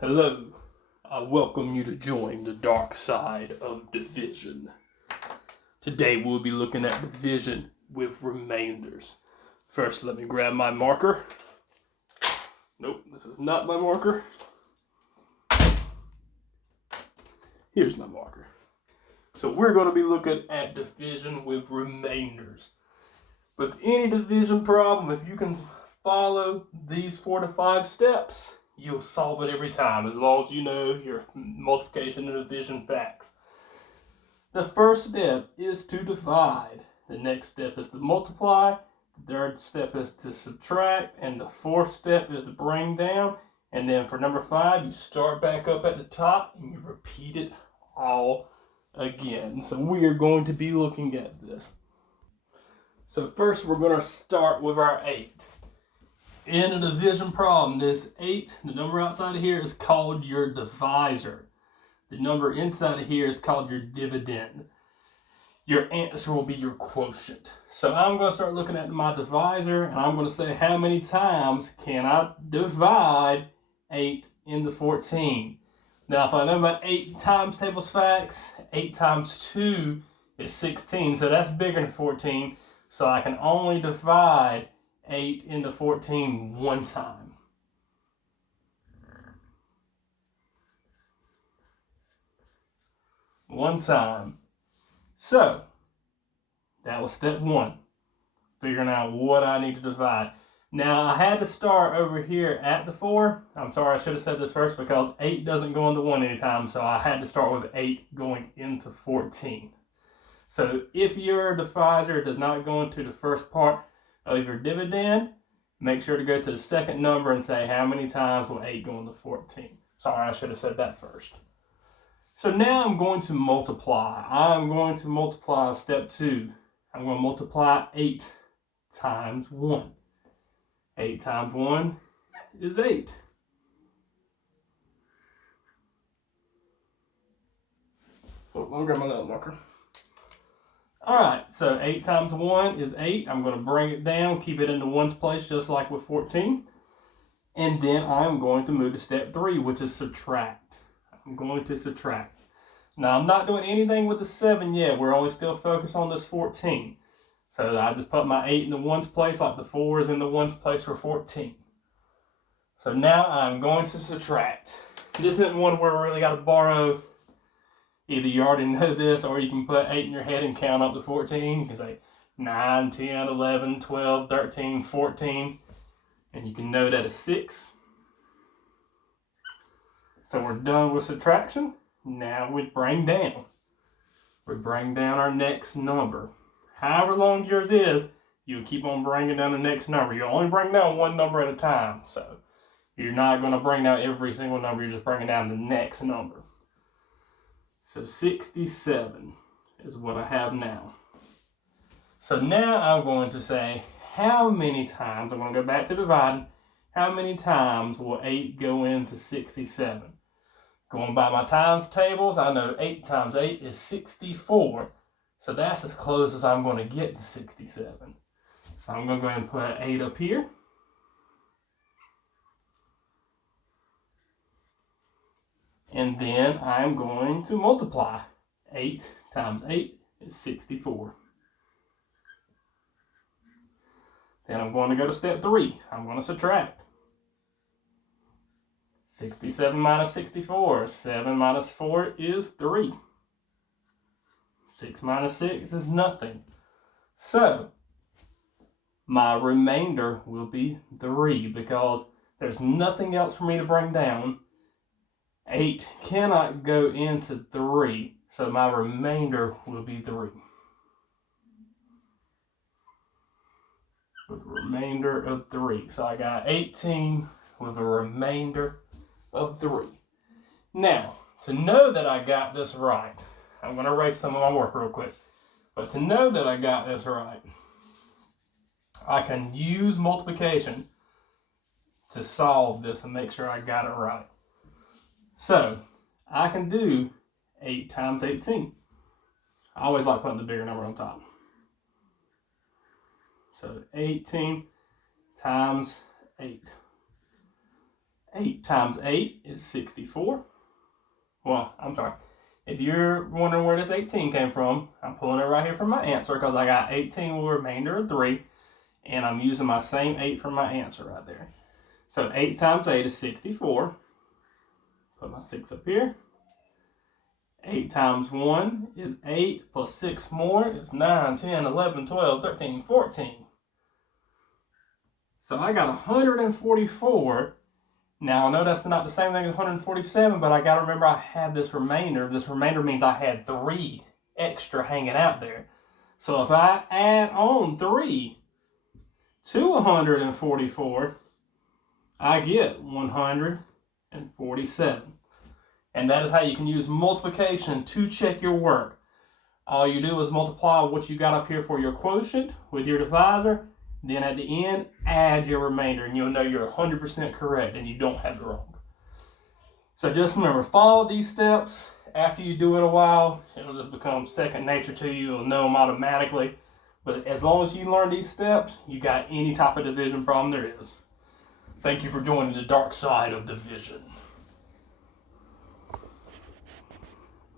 Hello, I welcome you to join the dark side of division. Today we'll be looking at division with remainders. First, let me grab my marker. Nope, this is not my marker. Here's my marker. So we're going to be looking at division with remainders. With any division problem, if you can follow these 4 to 5 steps, you'll solve it every time, as long as you know your multiplication and division facts. The first step is to divide. The next step is to multiply. The third step is to subtract. And the fourth step is to bring down. And then for number 5, you start back up at the top and you repeat it all again. So we are going to be looking at this. So first we're going to start with our 8. In a division problem, this 8, the number outside of here is called your divisor. The number inside of here is called your dividend. Your answer will be your quotient. So I'm going to start looking at my divisor, and I'm going to say how many times can I divide 8 into 14. Now if I know my 8 times tables facts, 8 times 2 is 16, so that's bigger than 14. So I can only divide 8 into 14 one time. One time. So, that was step 1. Figuring out what I need to divide. Now, I had to start over here at the 4. I'm sorry, I should have said this first because 8 doesn't go into 1 anytime. So, I had to start with 8 going into 14. So, if your divisor does not go into the first part of your dividend, make sure to go to the second number and say how many times will 8 go into 14. Sorry, I should have said that first. So now I'm going to multiply. I'm going to multiply step 2. I'm going to multiply 8 times 1. 8 times 1 is 8. Oh, I'll grab my little marker. Alright, so 8 times 1 is 8. I'm going to bring it down, keep it in the ones place just like with 14. And then I'm going to move to step 3, which is subtract. I'm going to subtract. Now I'm not doing anything with the 7 yet. We're only still focused on this 14. So I just put my 8 in the ones place like the 4 is in the ones place for 14. So now I'm going to subtract. This isn't one where we really got to borrow. Either you already know this or you can put 8 in your head and count up to 14. You can say 9, 10, 11, 12, 13, 14. And you can know that is 6. So we're done with subtraction. Now we bring down. We bring down our next number. However long yours is, you keep on bringing down the next number. You only bring down one number at a time. So you're not going to bring down every single number. You're just bringing down the next number. So 67 is what I have now. So now I'm going to say how many times, I'm going to go back to dividing, how many times will 8 go into 67? Going by my times tables, I know 8 times 8 is 64. So that's as close as I'm going to get to 67. So I'm going to go ahead and put 8 up here. And then I'm going to multiply. 8 times 8 is 64. Then I'm going to go to step 3. I'm going to subtract. 67 minus 64. 7 minus 4 is 3. 6 minus 6 is nothing. So, my remainder will be 3 because there's nothing else for me to bring down. 8 cannot go into 3, so my remainder will be 3. With a remainder of 3. So I got 18 with a remainder of 3. Now, to know that I got this right, I'm going to erase some of my work real quick. But to know that I got this right, I can use multiplication to solve this and make sure I got it right. So, I can do 8 times 18. I always like putting the bigger number on top. So 18 times 8. 8 times 8 is 64. Well, I'm sorry. If you're wondering where this 18 came from, I'm pulling it right here from my answer because I got 18 with a remainder of 3, and I'm using my same 8 for my answer right there. So 8 times 8 is 64. Put my 6 up here. 8 times 1 is 8, plus 6 more is 9, 10, 11, 12, 13, 14. So I got 144. Now I know that's not the same thing as 147, but I got to remember I had this remainder. This remainder means I had 3 extra hanging out there. So if I add on 3 to 144, I get 147. And that is how you can use multiplication to check your work. All you do is multiply what you got up here for your quotient with your divisor. Then at the end, add your remainder, and you'll know you're 100% correct and you don't have it wrong. So just remember, follow these steps. After you do it a while, it'll just become second nature to you. You'll know them automatically. But as long as you learn these steps, you got any type of division problem there is. Thank you for joining the dark side of division.